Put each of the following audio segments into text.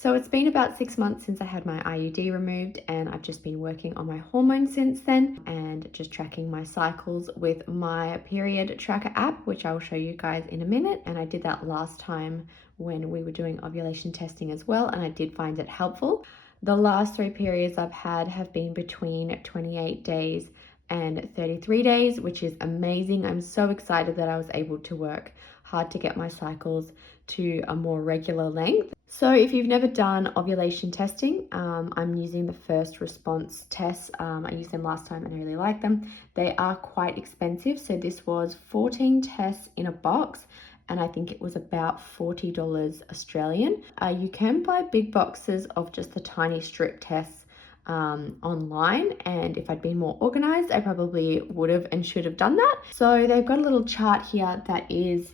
So it's been about 6 months since I had my IUD removed, and I've just been working on my hormones since then and just tracking my cycles with my period tracker app, which I'll show you guys in a minute. And I did that last time when we were doing ovulation testing as well, and I did find it helpful. The last 3 periods I've had have been between 28 days and 33 days, which is amazing. I'm so excited that I was able to work hard to get my cycles to a more regular length. So if you've never done ovulation testing, I'm using the First Response tests. I used them last time and I really like them. They are quite expensive. So this was 14 tests in a box, and I think it was about $40 Australian. You can buy big boxes of just the tiny strip tests online, and if I'd been more organized, I probably would have and should have done that. So they've got a little chart here that is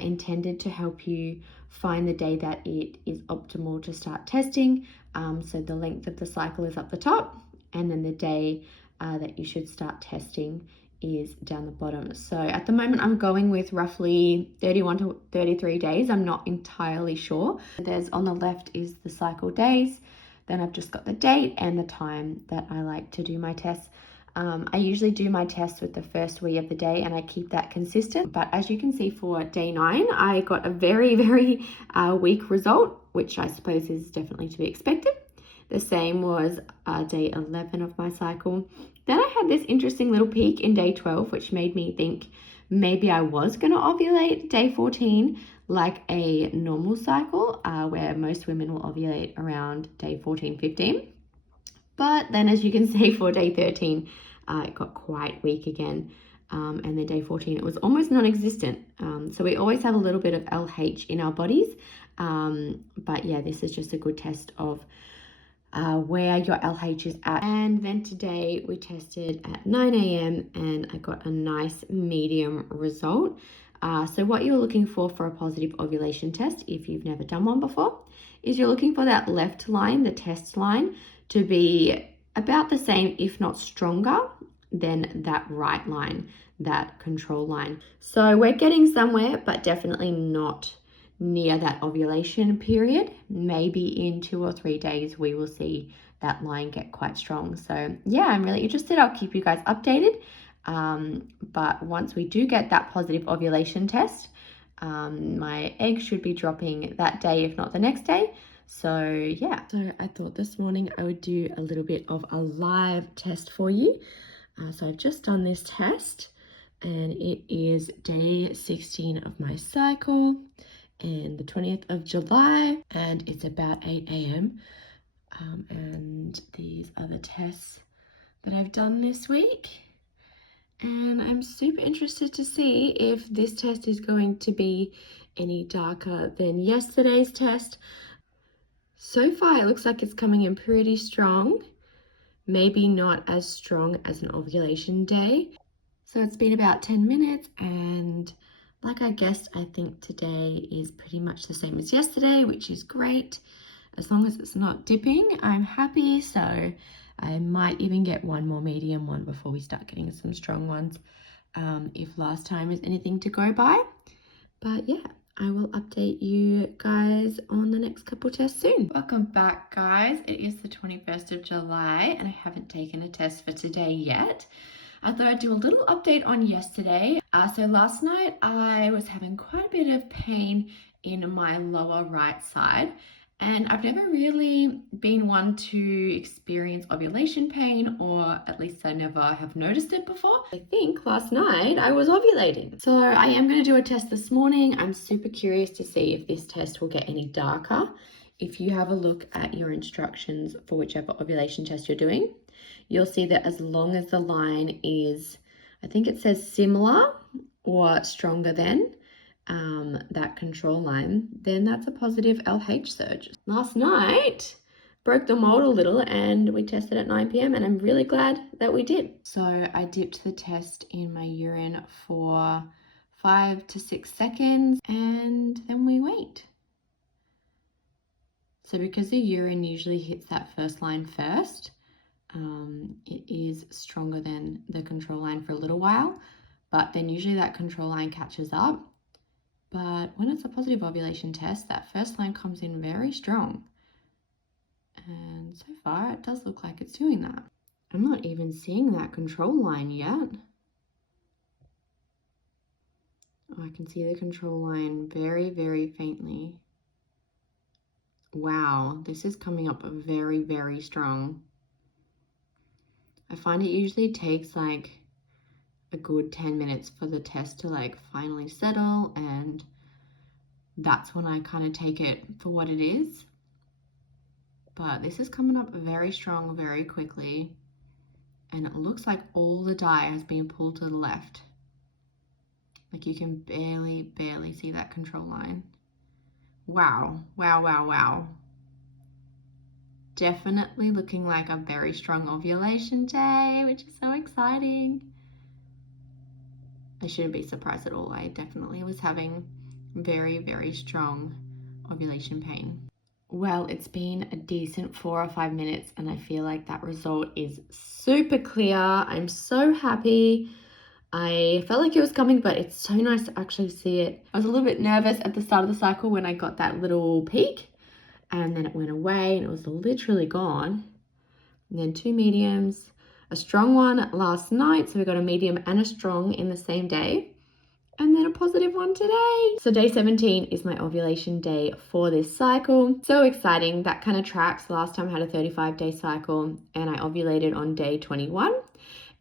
intended to help you find the day that it is optimal to start testing. So the length of the cycle is up the top, and then the day that you should start testing is down the bottom. So at the moment I'm going with roughly 31 to 33 days. I'm not entirely sure. There's on the left is the cycle days. Then I've just got the date and the time that I like to do my tests. I usually do my tests with the first wee of the day, and I keep that consistent. But as you can see, for day 9, I got a very weak result, which I suppose is definitely to be expected. The same was day 11 of my cycle. Then I had this interesting little peak in day 12, which made me think maybe I was going to ovulate day 14 like a normal cycle, where most women will ovulate around day 14, 15. But then, as you can see, for day 13, it got quite weak again. And then day 14, it was almost non-existent. So we always have a little bit of LH in our bodies. But yeah, this is just a good test of where your LH is at. And then today we tested at 9 a.m. and I got a nice medium result. So what you're looking for a positive ovulation test, if you've never done one before, is you're looking for that left line, the test line, to be about the same, if not stronger, than that right line, that control line. So we're getting somewhere, but definitely not near that ovulation period. Maybe in 2 or 3 days, we will see that line get quite strong. So yeah, I'm really interested. I'll keep you guys updated. But once we do get that positive ovulation test, my egg should be dropping that day, if not the next day. So yeah, so I thought this morning I would do a little bit of a live test for you. So I've just done this test, and it is day 16 of my cycle and the 20th of July, and it's about 8 a.m. And these are the tests that I've done this week. And I'm super interested to see if this test is going to be any darker than yesterday's test. So far, it looks like it's coming in pretty strong. Maybe not as strong as an ovulation day. So it's been about 10 minutes, and like I guessed, I think today is pretty much the same as yesterday, which is great. As long as it's not dipping, I'm happy. So I might even get one more medium one before we start getting some strong ones, if last time is anything to go by. But yeah, I will update you guys on the next couple tests soon. Welcome back, guys. It is the 21st of July and I haven't taken a test for today yet. I thought I'd do a little update on yesterday. So last night I was having quite a bit of pain in my lower right side, and I've never really been one to experience ovulation pain, or at least I never have noticed it before. I think last night I was ovulating. So I am going to do a test this morning. I'm super curious to see if this test will get any darker. If you have a look at your instructions for whichever ovulation test you're doing, you'll see that as long as the line is, I think it says similar or stronger than that control line, then that's a positive LH surge. Last night broke the mold a little and we tested at 9 p.m. and I'm really glad that we did. So I dipped the test in my urine for 5 to 6 seconds and then we wait. So because the urine usually hits that first line first, it is stronger than the control line for a little while, but then usually that control line catches up. But when it's a positive ovulation test, that first line comes in very strong. And so far it does look like it's doing that. I'm not even seeing that control line yet. I can see the control line very, very faintly. Wow, this is coming up very, very strong. I find it usually takes like a good 10 minutes for the test to like finally settle, and that's when I kind of take it for what it is. But this is coming up very strong very quickly, and it looks like all the dye has been pulled to the left. Like you can barely see that control line. Wow, wow, wow, wow. Definitely looking like a very strong ovulation day, which is so exciting. I shouldn't be surprised at all. I definitely was having very, very strong ovulation pain. Well, it's been a decent 4 or 5 minutes and I feel like that result is super clear. I'm so happy. I felt like it was coming, but it's so nice to actually see it. I was a little bit nervous at the start of the cycle when I got that little peak, and then it went away and it was literally gone. And then 2 mediums, a strong one last night. So we got a medium and a strong in the same day. And then a positive one today. So day 17 is my ovulation day for this cycle. So exciting. That kind of tracks. Last time I had a 35-day cycle and I ovulated on day 21.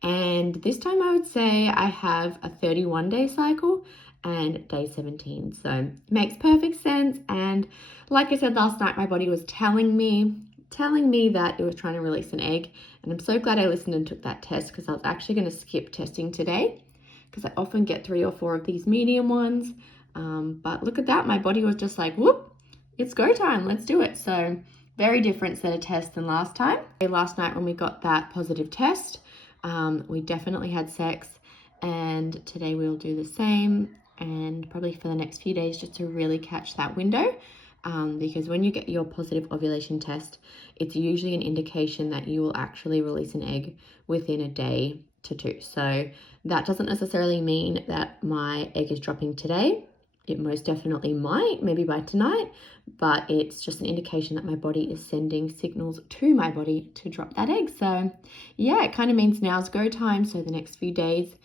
And this time I would say I have a 31-day cycle and day 17. So it makes perfect sense. And like I said last night, my body was telling me that it was trying to release an egg. And I'm so glad I listened and took that test, because I was actually going to skip testing today, because I often get 3 or 4 of these medium ones. But look at that. My body was just like, whoop, it's go time. Let's do it. So very different set of tests than last time. Last night when we got that positive test, we definitely had sex, and today we'll do the same, and probably for the next few days just to really catch that window. Because when you get your positive ovulation test, it's usually an indication that you will actually release an egg within a day to 2. So that doesn't necessarily mean that my egg is dropping today. It most definitely might, maybe by tonight, but it's just an indication that my body is sending signals to my body to drop that egg. So yeah, it kind of means now's go time. So the next few days,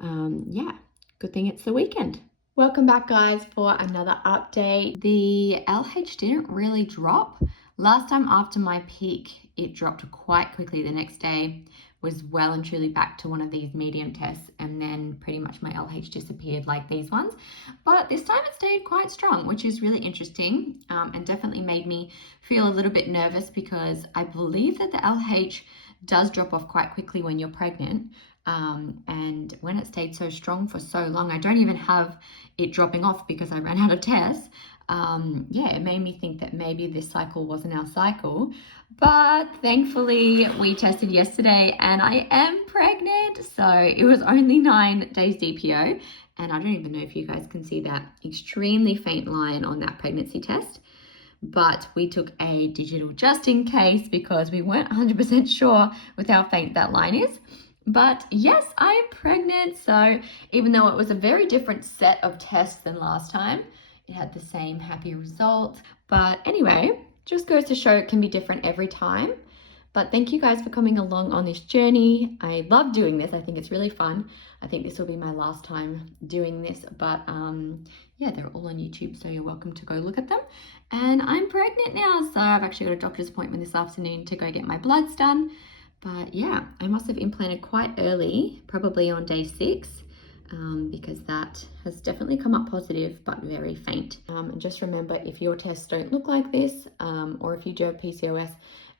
yeah, good thing it's the weekend. Welcome back, guys, for another update. The LH didn't really drop. Last time after my peak, it dropped quite quickly. The next day was well and truly back to one of these medium tests, and then pretty much my LH disappeared like these ones. But this time it stayed quite strong, which is really interesting, and definitely made me feel a little bit nervous, because I believe that the LH does drop off quite quickly when you're pregnant. And when it stayed so strong for so long, I don't even have it dropping off because I ran out of tests. Yeah, it made me think that maybe this cycle wasn't our cycle. But thankfully, we tested yesterday and I am pregnant. So it was only 9 days DPO. And I don't even know if you guys can see that extremely faint line on that pregnancy test. But we took a digital just in case, because we weren't 100% sure with how faint that line is. But yes, I'm pregnant. So even though it was a very different set of tests than last time, it had the same happy result. But anyway, just goes to show it can be different every time. But thank you guys for coming along on this journey. I love doing this. I think it's really fun. I think this will be my last time doing this, but yeah, they're all on YouTube, so you're welcome to go look at them. And I'm pregnant now, so I've actually got a doctor's appointment this afternoon to go get my bloods done. But yeah, I must have implanted quite early, probably on day 6, because that has definitely come up positive, but very faint. And just remember, if your tests don't look like this, or if you do have PCOS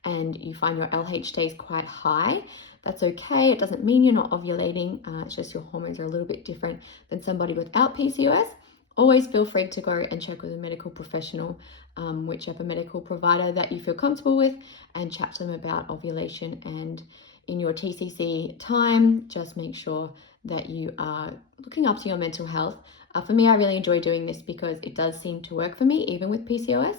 and you find your LH stays quite high, that's okay. It doesn't mean you're not ovulating. It's just your hormones are a little bit different than somebody without PCOS. Always feel free to go and check with a medical professional, whichever medical provider that you feel comfortable with, and chat to them about ovulation. And in your TCC time, just make sure that you are looking after your mental health. For me, I really enjoy doing this because it does seem to work for me, even with PCOS.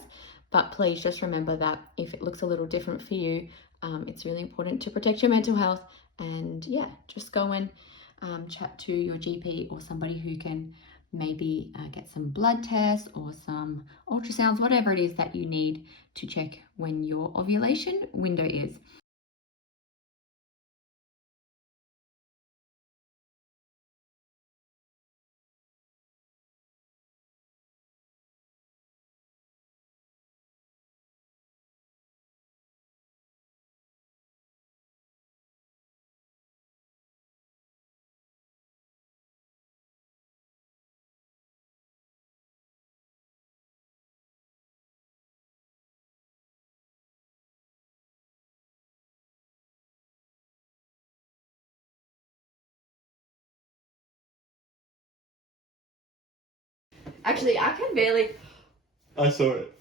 But please just remember that if it looks a little different for you, it's really important to protect your mental health. And yeah, just go and chat to your GP or somebody who can maybe get some blood tests or some ultrasounds, whatever it is that you need to check when your ovulation window is. Actually, I can barely. I saw it.